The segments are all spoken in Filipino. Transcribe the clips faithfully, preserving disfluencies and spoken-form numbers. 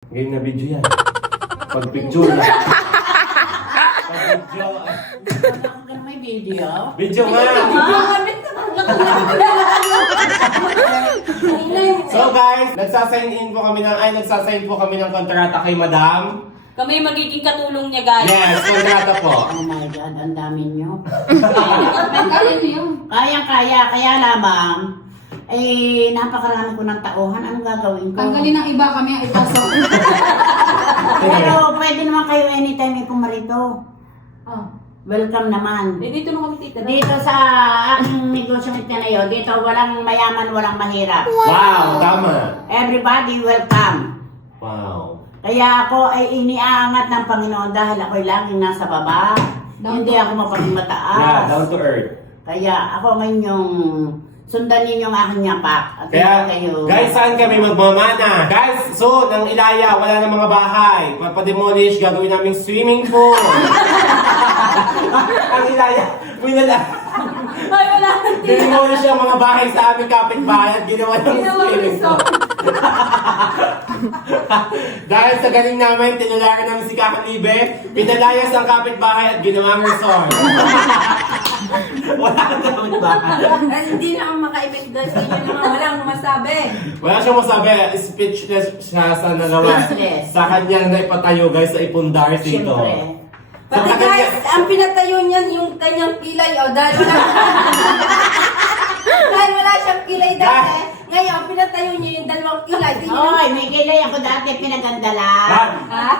Game na video yan. Pag picture na. Pag video. Ako may video. Video nga! So guys, nagsasign in po kami ng, ay nagsasign po kami ng kontrata kay Madam. Kami magiging katulong niya, guys. Yes, kontrata po. Oh my God, ang dami nyo. Kaya niyo. Kaya-kaya, kaya lamang, eh, napakarami ko ng tauhan. Anong gagawin ko? Tanggalin ng iba kami ang ipasok. Pero pwede naman kayo anytime ay pumarito. Oh. Welcome naman. Eh, dito na kami titira. Dito sa aking negosyo itinayo, dito walang mayaman, walang mahirap. Wow, tama. Everybody welcome. Wow. Kaya ako ay iniangat ng Panginoon dahil ako'y laging nasa baba. Down Hindi to- ako mapaging mataas. Yeah, down to earth. Kaya ako ngayon yung sundan ninyo ang aking yapak. At Kaya, hindi kayo. guys, saan kami magmamana? Guys, so, ng Ilaya, wala na mga bahay. Papademolish, gagawin namin swimming pool. Ang Ilaya, may nala. Ay, wala. Demolish ang mga bahay sa aming kapitbahay at ginawa ng Ginawa ng swimming pool. Dahil sa galing namin, tinularan namin si Kakalibe, pinalayas ang kapitbahay at ginawang resort. Wala na kapitbahay. Ay, hindi na ako maka-investigate sa inyo naman. Walang masabi. Wala siyang masabi, speechless siya sa nagawa. Speechless. Sa kanya na ipatayo guys sa ipundar dito. Siyempre. Sa Pati kanya- guys, ang pinatayo niyan yung kanyang kilay. O, dahil wala dahil wala siyang kilay dati. Ngayon, pinatayo niya yung dalawang kilay. Di niyo- Hoy, may kilay ako dati pinaganda lang. Ah, Ha?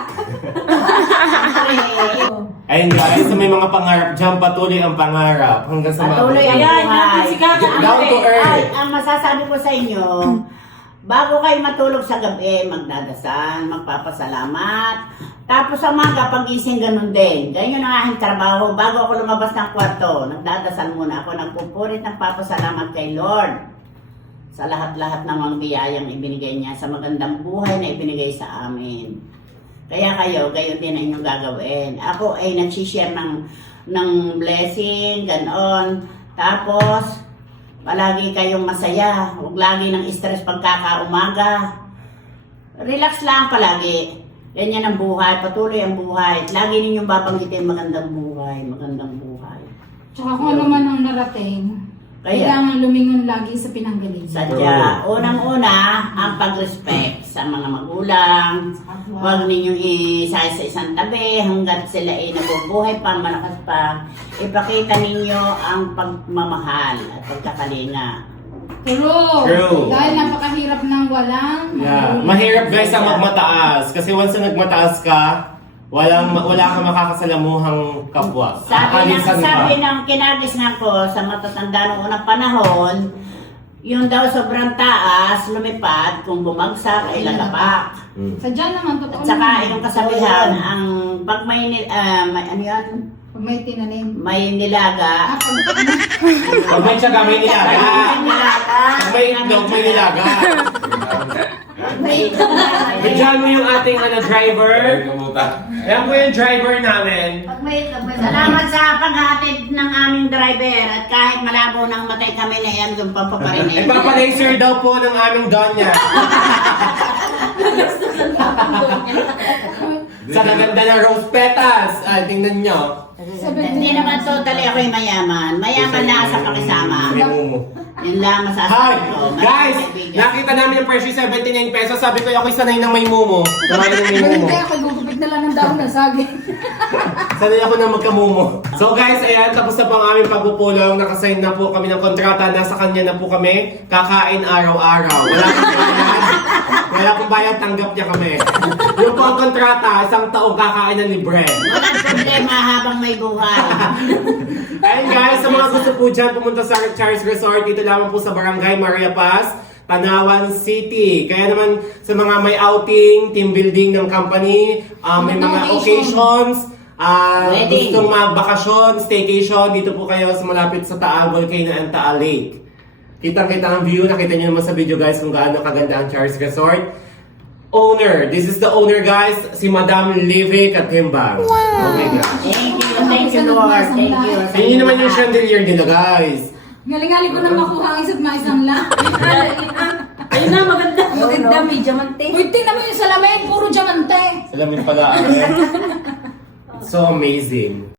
Siyempre. ayun guys, sa may mga pangarap dyan, patuloy ang pangarap hanggang sa Patuloy ang maabot. Ayan, buhay. si Kaka. Down to earth. Ay, ang masasabi ko sa inyo, bago kayo matulog sa gabi, magdadasal, magpapasalamat. Tapos sa umaga, pagising ganun din. Ganyan ang aking trabaho. Bago ako lumabas ng kwarto, nagdadasal muna ako, nagpupurit ng papasalamat kay Lord sa lahat-lahat ng mga biyayang ibinigay niya, sa magandang buhay na ibinigay sa amin. Kaya kayo, gayon din ang inyong gagawin. Ako ay nagsishare ng, ng blessing, ganon. Tapos, palagi kayong masaya. Huwag lagi ng stress pagkakaumaga. Relax lang palagi. Ganyan ang buhay, patuloy ang buhay. Lagi ninyong babanggitin magandang buhay, magandang buhay. Tsaka kung ano man ang narating, Kaya, kailangan lumingon lagi sa pinanggalingan. sadya, unang-una, ang pag-respect sa mga magulang. Huwag ninyong isaya sa isang tabi hanggat sila ay nabubuhay pa, malakas pa. Ipakita ninyo ang pagmamahal at pagkakalinga. True. True. Dahil napakahirap ng walang Yeah. magulang. Mahirap guys ang magmataas. Kasi once na nagmataas ka, walang, wala kang makakasalamuhang kapwa. Sabi ng, Aalisan ka. sabi ng kinagisnan ko sa matatanda noong unang panahon, yung daw sobrang taas, lumipad, kung bumagsak ay lagapak. Hmm. Sadya naman, totoo At saka naman. yung kasabihan, ang pag may, nil, ah, may ano yan, Pag may tinanim. may nilaga, Ah, pag- Pag may tiyaga, may nilaga. may nilaga, Pag may itlog, may nilaga. may Bidyan mo yung ating ano, driver. Ayan po yung driver namin. Pag may itlog, may salamat sa paghatid ng aming driver at kahit malabo ng matay kami na yan yung pampaparinig. Ipapalaser daw po ng aming Donya. Sa kaganda ng rose petals. Ay, tingnan nyo. Hindi naman totally ako'y mayaman. Mayaman na sa pakisama. May mumu. Yun lang Hi! masasabi ko. Maraming Guys! kaibigan. Nakita namin yung presyo seventy-nine pesos. Sabi ko, ako'y sanay ng may mumu. Tumayo ng may mumu. Hindi ako gugupit na lang ng dahon ng saging. Sanay ako na magkamumo. So guys, ayan, tapos na po ang aming pagpupulong. Nakasign na po kami ng kontrata. Nasa kanya na po kami. Kakain araw-araw. Wala pong bayad. Wala pong bayad, tanggap niya kami. Yung po ang kontrata, isang taong kakain ng libre. Walang problema habang may buhay. Ayun guys, sa mga gusto po dyan, pumunta sa Charles Resort. Dito lamang po sa Barangay Maria Paz, Tanawan City. Kaya naman sa mga may outing, team building ng company, um, may mga occasions, uh, Wedding. gustong magbakasyon, staycation, dito po kayo sa malapit sa Taal Volcano and Taal Lake. Kitang-kita ang view, nakita niyo naman sa video guys kung gaano kaganda ang Charles Resort. Owner, this is the owner guys, si Madam Livy Katimbang. Wow! Oh my gosh. Thank you, thank you Lord. Thank you. Tingin naman yung chandelier nila guys. Galing-galing ko na makuha ang isa't maisang lang. Ayun na, maganda. Maganda, may diamante. Uy, tingnan mo yung salamin, puro diamante. Alam mo pala, Ate. So amazing.